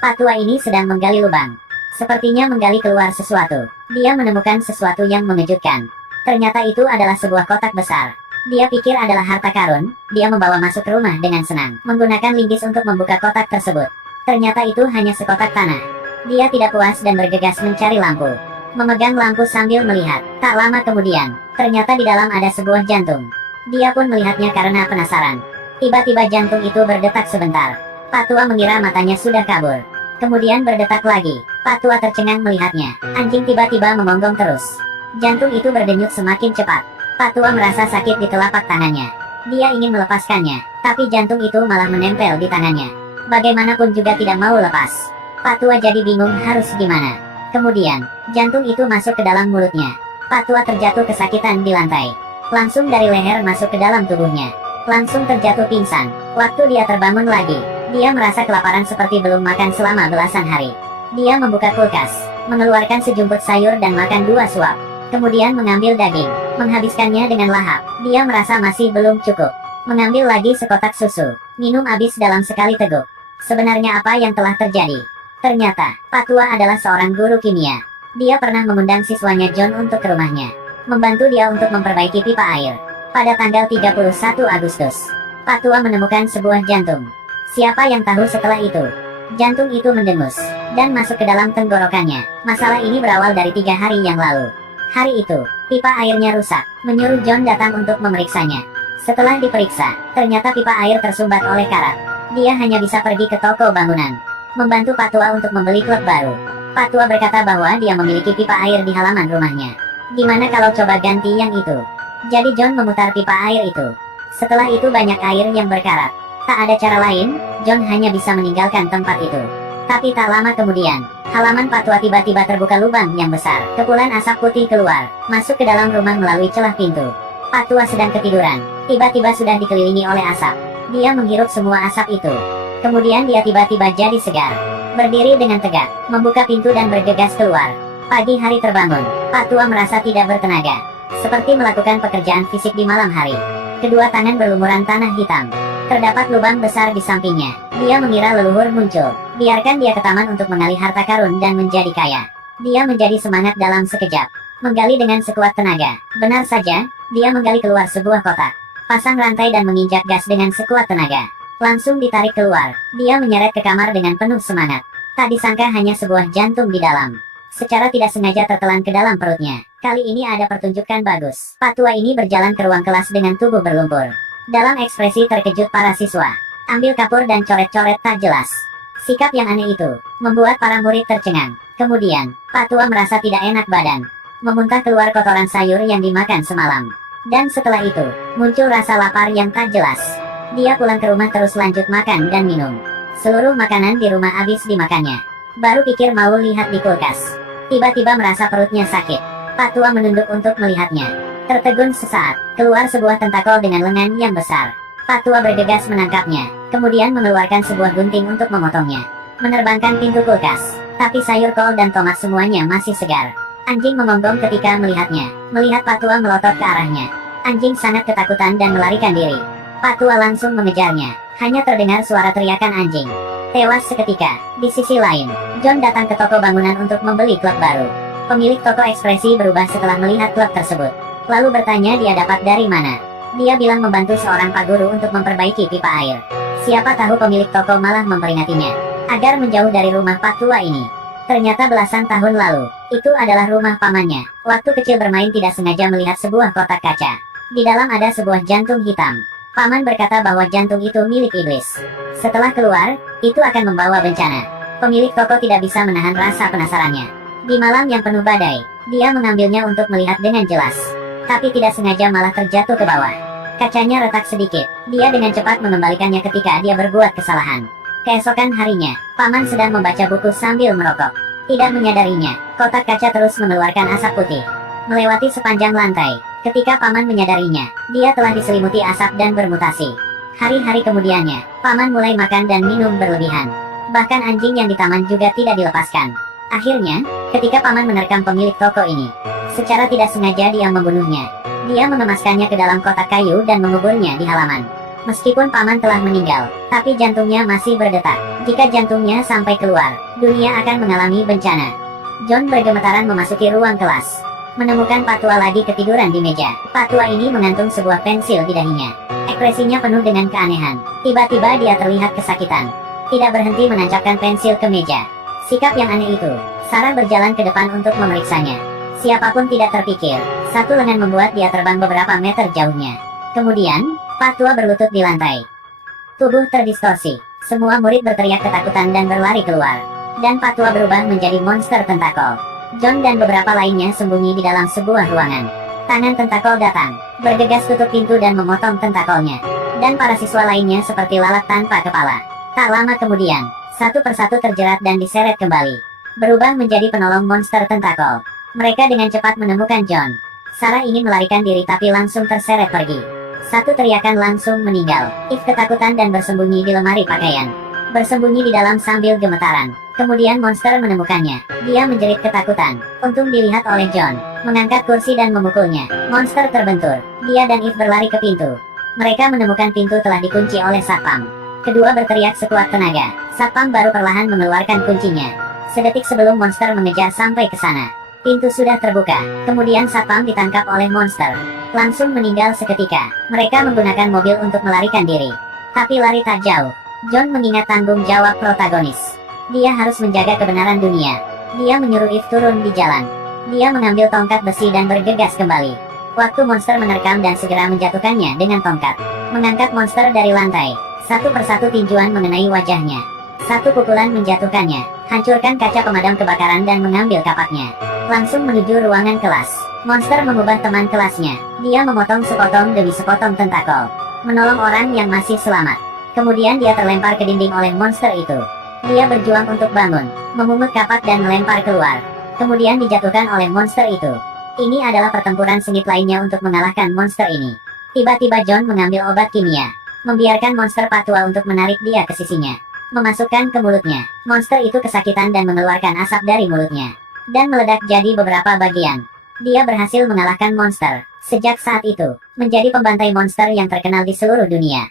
Pak tua ini sedang menggali lubang. Sepertinya menggali keluar sesuatu. Dia menemukan sesuatu yang mengejutkan. Ternyata itu adalah sebuah kotak besar. Dia pikir adalah harta karun. Dia membawa masuk ke rumah dengan senang, menggunakan linggis untuk membuka kotak tersebut. Ternyata itu hanya sekotak tanah. Dia tidak puas dan bergegas mencari lampu. Memegang lampu sambil melihat. Tak lama kemudian, ternyata di dalam ada sebuah jantung. Dia pun melihatnya karena penasaran. Tiba-tiba jantung itu berdetak sebentar. Pak tua mengira matanya sudah kabur. Kemudian berdetak lagi. Pak tua tercengang melihatnya. Anjing tiba-tiba memonggong terus. Jantung itu berdenyut semakin cepat. Pak tua merasa sakit di telapak tangannya. Dia ingin melepaskannya, tapi jantung itu malah menempel di tangannya. Bagaimanapun juga tidak mau lepas. Pak tua jadi bingung harus gimana. Kemudian, jantung itu masuk ke dalam mulutnya. Pak tua terjatuh kesakitan di lantai. Langsung dari leher masuk ke dalam tubuhnya. Langsung terjatuh pingsan. Waktu dia terbangun lagi, dia merasa kelaparan seperti belum makan selama belasan hari. Dia membuka kulkas, mengeluarkan sejumput sayur dan makan 2 suap. Kemudian mengambil daging, menghabiskannya dengan lahap. Dia merasa masih belum cukup. Mengambil lagi sekotak susu, minum habis dalam sekali teguk. Sebenarnya apa yang telah terjadi? Ternyata, Pak tua adalah seorang guru kimia. Dia pernah mengundang siswanya John untuk ke rumahnya, membantu dia untuk memperbaiki pipa air. Pada tanggal 31 Agustus, Pak tua menemukan sebuah jantung. Siapa yang tahu setelah itu? Jantung itu mendengus, dan masuk ke dalam tenggorokannya. Masalah ini berawal dari 3 hari yang lalu. Hari itu, pipa airnya rusak, menyuruh John datang untuk memeriksanya. Setelah diperiksa, ternyata pipa air tersumbat oleh karat. Dia hanya bisa pergi ke toko bangunan, membantu Pak tua untuk membeli klub baru. Pak tua berkata bahwa dia memiliki pipa air di halaman rumahnya. Gimana kalau coba ganti yang itu? Jadi John memutar pipa air itu. Setelah itu banyak air yang berkarat. Tak ada cara lain, John hanya bisa meninggalkan tempat itu. Tapi tak lama kemudian, halaman Pak tua tiba-tiba terbuka lubang yang besar. Kepulan asap putih keluar, masuk ke dalam rumah melalui celah pintu. Pak tua sedang ketiduran, tiba-tiba sudah dikelilingi oleh asap. Dia menghirup semua asap itu. Kemudian dia tiba-tiba jadi segar. Berdiri dengan tegak, membuka pintu dan bergegas keluar. Pagi hari terbangun, Pak tua merasa tidak bertenaga, seperti melakukan pekerjaan fisik di malam hari. Kedua tangan berlumuran tanah hitam. Terdapat lubang besar di sampingnya. Dia mengira leluhur muncul. Biarkan dia ke taman untuk mengalih harta karun dan menjadi kaya. Dia menjadi semangat dalam sekejap, menggali dengan sekuat tenaga. Benar saja, dia menggali keluar sebuah kotak, pasang rantai dan menginjak gas dengan sekuat tenaga. Langsung ditarik keluar. Dia menyeret ke kamar dengan penuh semangat. Tak disangka hanya sebuah jantung di dalam. Secara tidak sengaja tertelan ke dalam perutnya. Kali ini ada pertunjukan bagus. Pak tua ini berjalan ke ruang kelas dengan tubuh berlumpur. Dalam ekspresi terkejut para siswa, ambil kapur dan coret-coret tak jelas. Sikap yang aneh itu membuat para murid tercengang. Kemudian, Pak tua merasa tidak enak badan. Memuntah keluar kotoran sayur yang dimakan semalam. Dan setelah itu, muncul rasa lapar yang tak jelas. Dia pulang ke rumah terus lanjut makan dan minum. Seluruh makanan di rumah habis dimakannya. Baru pikir mau lihat di kulkas. Tiba-tiba merasa perutnya sakit. Pak tua menunduk untuk melihatnya. Tertegun sesaat, keluar sebuah tentakel dengan lengan yang besar. Pak tua bergegas menangkapnya, kemudian mengeluarkan sebuah gunting untuk memotongnya. Menerbangkan pintu kulkas, tapi sayur kol dan tomat semuanya masih segar. Anjing memonggong ketika melihatnya. Melihat Pak tua melotot ke arahnya, anjing sangat ketakutan dan melarikan diri. Pak tua langsung mengejarnya. Hanya terdengar suara teriakan anjing. Tewas seketika. Di sisi lain, John datang ke toko bangunan untuk membeli klub baru. Pemilik toko ekspresi berubah setelah melihat klub tersebut. Lalu bertanya dia dapat dari mana. Dia bilang membantu seorang pak guru untuk memperbaiki pipa air. Siapa tahu pemilik toko malah memperingatinya agar menjauh dari rumah Pak tua ini. Ternyata belasan tahun lalu, itu adalah rumah pamannya. Waktu kecil bermain tidak sengaja melihat sebuah kotak kaca. Di dalam ada sebuah jantung hitam. Paman berkata bahwa jantung itu milik iblis. Setelah keluar, itu akan membawa bencana. Pemilik toko tidak bisa menahan rasa penasarannya. Di malam yang penuh badai, dia mengambilnya untuk melihat dengan jelas. Tapi tidak sengaja malah terjatuh ke bawah. Kacanya retak sedikit. Dia dengan cepat mengembalikannya ketika dia berbuat kesalahan. Keesokan harinya, paman sedang membaca buku sambil merokok. Tidak menyadarinya, kotak kaca terus mengeluarkan asap putih melewati sepanjang lantai. Ketika paman menyadarinya, dia telah diselimuti asap dan bermutasi. Hari-hari kemudiannya, paman mulai makan dan minum berlebihan. Bahkan anjing yang di taman juga tidak dilepaskan. Akhirnya, ketika paman menerkam pemilik toko ini, secara tidak sengaja dia membunuhnya. Dia mengemaskannya ke dalam kotak kayu dan menguburnya di halaman. Meskipun paman telah meninggal, tapi jantungnya masih berdetak. Jika jantungnya sampai keluar, dunia akan mengalami bencana. John bergemetaran memasuki ruang kelas. Menemukan Patua lagi ketiduran di meja. Patua ini mengantung sebuah pensil di dahinya. Ekspresinya penuh dengan keanehan. Tiba-tiba dia terlihat kesakitan. Tidak berhenti menancapkan pensil ke meja. Sikap yang aneh itu. Sarah berjalan ke depan untuk memeriksanya. Siapapun tidak terpikir, satu lengan membuat dia terbang beberapa meter jauhnya. Kemudian, Patua berlutut di lantai. Tubuh terdistorsi. Semua murid berteriak ketakutan dan berlari keluar. Dan Patua berubah menjadi monster tentakel. John dan beberapa lainnya sembunyi di dalam sebuah ruangan. Tangan tentakel datang, bergegas tutup pintu dan memotong tentakelnya. Dan para siswa lainnya seperti lalat tanpa kepala. Tak lama kemudian, satu persatu terjerat dan diseret kembali. Berubah menjadi penolong monster tentakel. Mereka dengan cepat menemukan John. Sarah ingin melarikan diri tapi langsung terseret pergi. Satu teriakan langsung meninggal. Eve ketakutan dan bersembunyi di lemari pakaian. Bersembunyi di dalam sambil gemetaran. Kemudian monster menemukannya. Dia menjerit ketakutan. Untung dilihat oleh John. Mengangkat kursi dan memukulnya. Monster terbentur. Dia dan Eve berlari ke pintu. Mereka menemukan pintu telah dikunci oleh satpam. Kedua berteriak sekuat tenaga. Satpam baru perlahan mengeluarkan kuncinya. Sedetik sebelum monster mengejar sampai ke sana. Pintu sudah terbuka. Kemudian satpam ditangkap oleh monster. Langsung meninggal seketika. Mereka menggunakan mobil untuk melarikan diri. Tapi lari tak jauh. John mengingat tanggung jawab protagonis. Dia harus menjaga kebenaran dunia. Dia menyuruh Eve turun di jalan. Dia mengambil tongkat besi dan bergegas kembali. Waktu monster menerkam dan segera menjatuhkannya dengan tongkat. Mengangkat monster dari lantai. Satu persatu tinjuan mengenai wajahnya. Satu pukulan menjatuhkannya. Hancurkan kaca pemadam kebakaran dan mengambil kapaknya. Langsung menuju ruangan kelas. Monster mengubah teman kelasnya. Dia memotong sepotong demi sepotong tentakel. Menolong orang yang masih selamat. Kemudian dia terlempar ke dinding oleh monster itu. Dia berjuang untuk bangun, memungut kapak dan melempar keluar. Kemudian dijatuhkan oleh monster itu. Ini adalah pertempuran sengit lainnya untuk mengalahkan monster ini. Tiba-tiba John mengambil obat kimia. Membiarkan monster Patua untuk menarik dia ke sisinya. Memasukkan ke mulutnya. Monster itu kesakitan dan mengeluarkan asap dari mulutnya. Dan meledak jadi beberapa bagian. Dia berhasil mengalahkan monster. Sejak saat itu, menjadi pembantai monster yang terkenal di seluruh dunia.